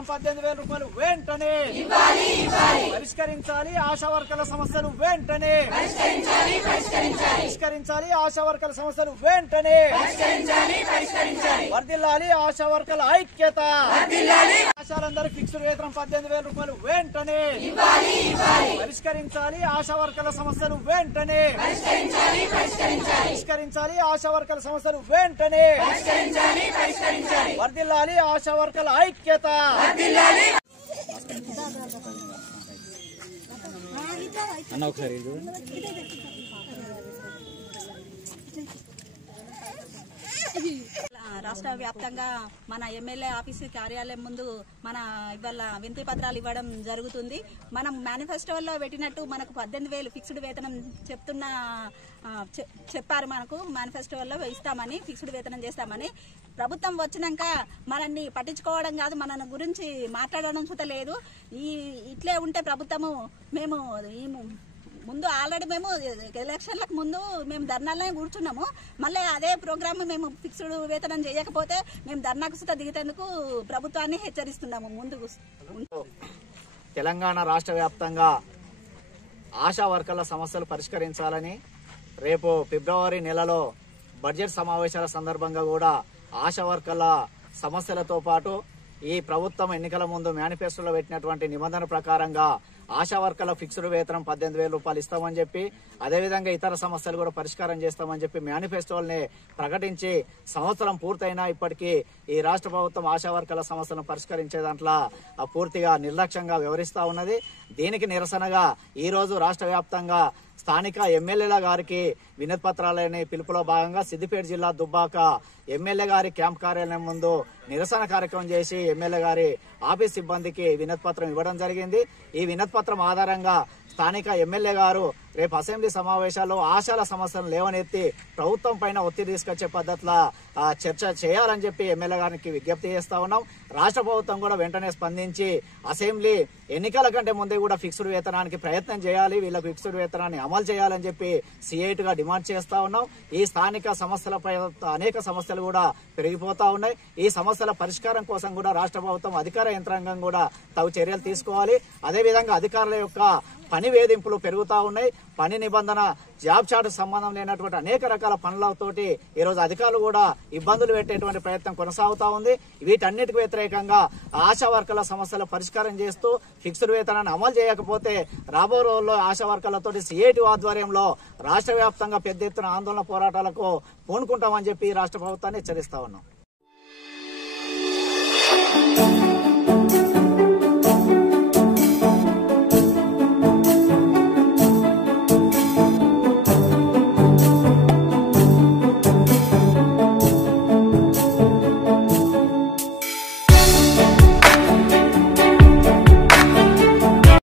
వేతనం 18,000 రూపాయలు వెంటనే పరిష్కరించాలి. ఆశా వర్కర్ల సమస్యలు వెంటనే పరిష్కరించాలి. ఆశా వర్కర్ల సమస్యలు వెంటనే వర్ధిల్లాలి. ఆశా వర్కర్ల ఐక్యత. ఆశాలందరూ ఫిక్స్డ్ వేతనం 18,000 రూపాయలు వెంటనే పరిష్కరించాలి. ఆశా వర్కర్ల సమస్యలు వెంటనే పరిష్కరించాలి. ఆశా వర్కర్ల సమస్యలు వెంటనే వర్ధిల్లాలి. ఆశా వర్కర్ల ఐక్యత. అన్న ఒకసారి రాష్ట్ర వ్యాప్తంగా మన ఎమ్మెల్యే ఆఫీసు కార్యాలయం ముందు మన ఇవాళ వినతి పత్రాలు ఇవ్వడం జరుగుతుంది. మనం మేనిఫెస్టోలో పెట్టినట్టు మనకు 18,000 ఫిక్స్డ్ వేతనం చెప్పారు. మనకు మేనిఫెస్టోలో ఇస్తామని, ఫిక్స్డ్ వేతనం చేస్తామని. ప్రభుత్వం వచ్చినాక మనల్ని పట్టించుకోవడం కాదు, మన గురించి మాట్లాడడం సుత లేదు. ఇట్లే ఉంటే ప్రభుత్వము మేము ముందు ఆల్రెడీ మేము ఎలక్షన్లకు ముందు మేము ధర్నాలనే కూర్చున్నాము. మళ్ళీ అదే ప్రోగ్రామ్ మేము ఫిక్స్డ్ వేతనం చేయకపోతే మేము ధర్నాకు సుత దిగేందుకు ప్రభుత్వాన్ని హెచ్చరిస్తున్నాము. ముందుకు తెలంగాణ రాష్ట్ర వ్యాప్తంగా ఆశా వర్కర్ల సమస్యలు పరిష్కరించాలని రేపు ఫిబ్రవరి నెలలో బడ్జెట్ సమావేశాల సందర్భంగా కూడా ఆశా వర్కర్ల సమస్యలతో పాటు ఈ ప్రభుత్వం ఎన్నికల ముందు మేనిఫెస్టోలో పెట్టినటువంటి నిబంధన ప్రకారంగా ఆశా వర్కర్ల ఫిక్స్డ్ వేతనం 18,000 రూపాయలు ఇస్తామని చెప్పి, అదేవిధంగా ఇతర సమస్యలు కూడా పరిష్కారం చేస్తామని చెప్పి మేనిఫెస్టోల్ని ప్రకటించి సంవత్సరం పూర్తయినా ఇప్పటికీ ఈ రాష్ట్ర ప్రభుత్వం ఆశా వర్కర్ల సమస్యలను పరిష్కరించే దాంట్లో పూర్తిగా నిర్లక్ష్యంగా వ్యవహరిస్తా ఉన్నది. దీనికి నిరసనగా ఈ రోజు రాష్ట్ర వ్యాప్తంగా స్థానిక ఎమ్మెల్యేల గారికి వినతి పత్రాలని పిలుపులో భాగంగా సిద్దిపేట జిల్లా దుబ్బాక ఎమ్మెల్యే గారి క్యాంప్ కార్యాలయం ముందు నిరసన కార్యక్రమం చేసి ఎమ్మెల్యే గారి ఆఫీస్ సిబ్బందికి వినతి పత్రం ఇవ్వడం జరిగింది. ఈ వినతి పత్రం ఆధారంగా స్థానిక ఎమ్మెల్యే గారు రేపు అసెంబ్లీ సమావేశాల్లో ఆశాల సమస్యలను లేవనెత్తి ప్రభుత్వం పైన ఒత్తిడి తీసుకొచ్చే పద్ధతిలో చర్చ చేయాలని చెప్పి ఎమ్మెల్యే గారికి విజ్ఞప్తి చేస్తా ఉన్నాం. రాష్ట్ర ప్రభుత్వం కూడా వెంటనే స్పందించి అసెంబ్లీ ఎన్నికల కంటే ముందే కూడా ఫిక్స్డ్ వేతనానికి ప్రయత్నం చేయాలి, వీళ్ళకి ఫిక్స్డ్ వేతనాన్ని అమలు చేయాలని చెప్పి సిఐటిగా డిమాండ్ చేస్తా ఉన్నాం. ఈ స్థానిక సమస్యలపై అనేక సమస్యలు కూడా పెరిగిపోతా ఉన్నాయి. ఈ సమస్యల పరిష్కారం కోసం కూడా రాష్ట్ర ప్రభుత్వం అధికార యంత్రాంగం కూడా తగు చర్యలు తీసుకోవాలి. అదేవిధంగా అధికారుల యొక్క పని వేధింపులు పెరుగుతా ఉన్నాయి. పని నిబంధన జాబ్ చార్ట్ సంబంధం లేనటువంటి అనేక రకాల పనులతోటి ఈరోజు అధికారులు కూడా ఇబ్బందులు పెట్టేటువంటి ప్రయత్నం కొనసాగుతా ఉంది. వీటన్నిటికి వ్యతిరేకంగా ఆశా వర్కర్ల సమస్యల పరిష్కారం చేస్తూ ఫిక్స్డ్ వేతనాన్ని అమలు చేయకపోతే రాబో రోజుల్లో ఆశా వర్కర్లతో సిఐటి ఆధ్వర్యంలో రాష్ట్ర వ్యాప్తంగా పెద్ద ఎత్తున ఆందోళన పోరాటాలకు పూనుకుంటామని చెప్పి రాష్ట్ర ప్రభుత్వాన్ని హెచ్చరిస్తా ఉన్నాం.